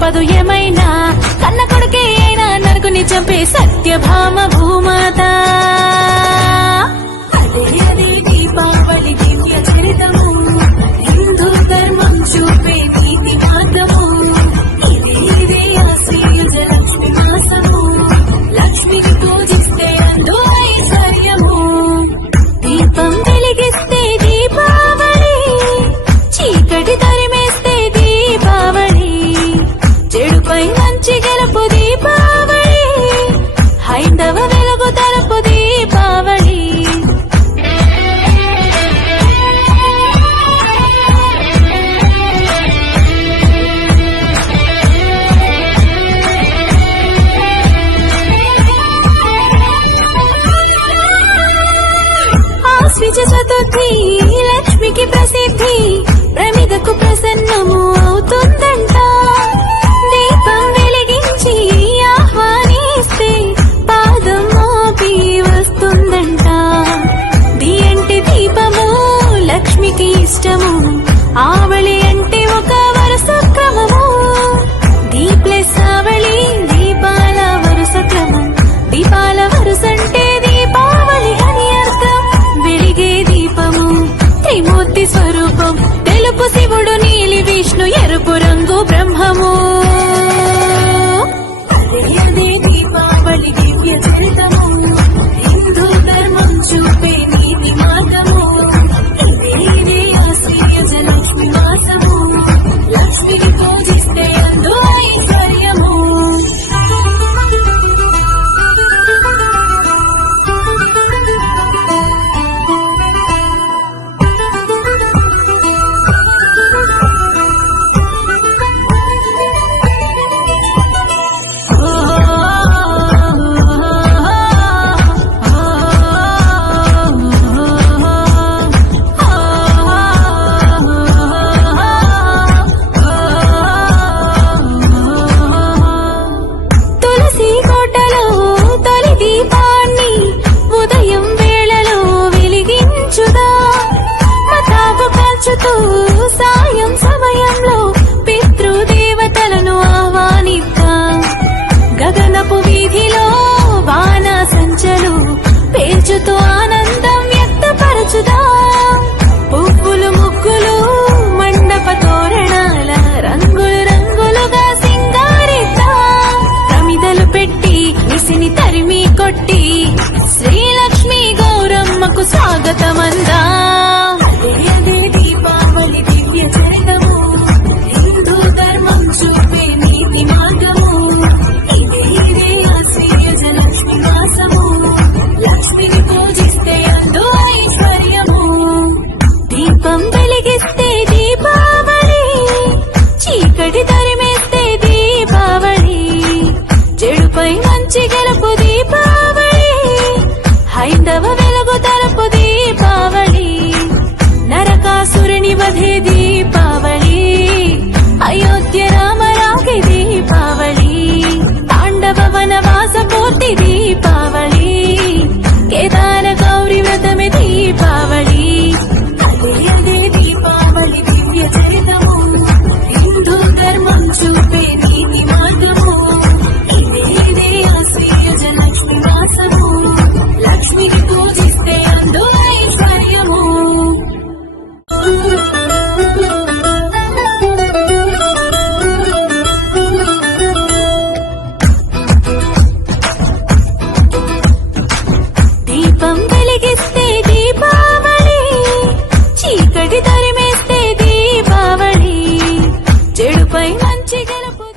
తప్పదు ఏమైనా, కన్న కొడుకే అయినా నరుకుని చంపే సత్యభామ భూమాత. అదే అదే దీపావళి దివ్య చరితము, హిందూ ధర్మం చూపే నీతి మార్గము. ఇదే ఇదే ఆశ్రయుజ లక్ష్మి మాసము, లక్ష్మికి పూజిస్తే అందు ఐశ్వర్యము. దీపం వెలిగిస్తే దీపావళి, చీకటి తరిమేస్తే దీపావళి, చెడుపై మంచి గెలుపు దీపావళి, హైందవ వెలుగు తరపు దీపావళి. ఆశ్విజ చతుర్థి లక్ష్మికి ప్రసిద్ధి, ప్రమిదకు ప్రసన్నము అవుతుందంట. దీపం వెలిగించి ఆహ్వానిస్తే పాదం మోపి వస్తుందంట. దియంటి దీపము లక్ష్మికి ఇష్టము, ఆవళి అంటే ఒక వరుస క్రమము. దీప్లెస్ ఆవళి దీపాల వరుస క్రమం, దీపాల వరుసంటే దీపావళి అని అర్థం. వెలిగే దీపము త్రిమూర్తి స్వరూపం, తెలుపు శివుడు, నీలి విష్ణు, ఎరుపు రంగు బ్రహ్మము. అదే అదే దీపావళి దివ్య చరితము, హిందూ ధర్మం చూపే నీతి మార్గము. ఇదే ఇదే ఆశ్రయుజ లక్ష్మి మాసము, లక్ష్మిని పూజిస్తే అందు ఐశ్వర్యము. తులసి కోటలో తొలి దీపాన్ని ఉదయం వేళలో వెలిగించుదా, మతాబు కాల్చుతూ సాయం సమయంలో పితృదేవతలను ఆహ్వానిద్దాం. గగనపు వీధిలో వాన సంచలు పేర్చుతూ ఆనందం వ్యక్తపరచుదాం. పువ్వులు ముగ్గులు మండప తోరణాల రంగులు రంగులుగా సింగారిద్దాం. ప్రమిదలు పెట్టి నిసిని తరిమి కొట్టి శ్రీలక్ష్మి గౌరమ్మకు స్వాగతమందాం. అదే అదే దీపావళి దివ్య చరితము, హిందూ ధర్మం చూపే నీతి మార్గము. ఇదే ఇదే ఆశ్రయుజ లక్ష్మి మాసము, లక్ష్మిని పూజిస్తే అందు ఐశ్వర్యము. దీపం వెలిగిస్తే దీపావళి, చీకటి తరిమేస్తే దీపావళి, చెడుపై మంచి గెలుపు దీపావళి, హైందవ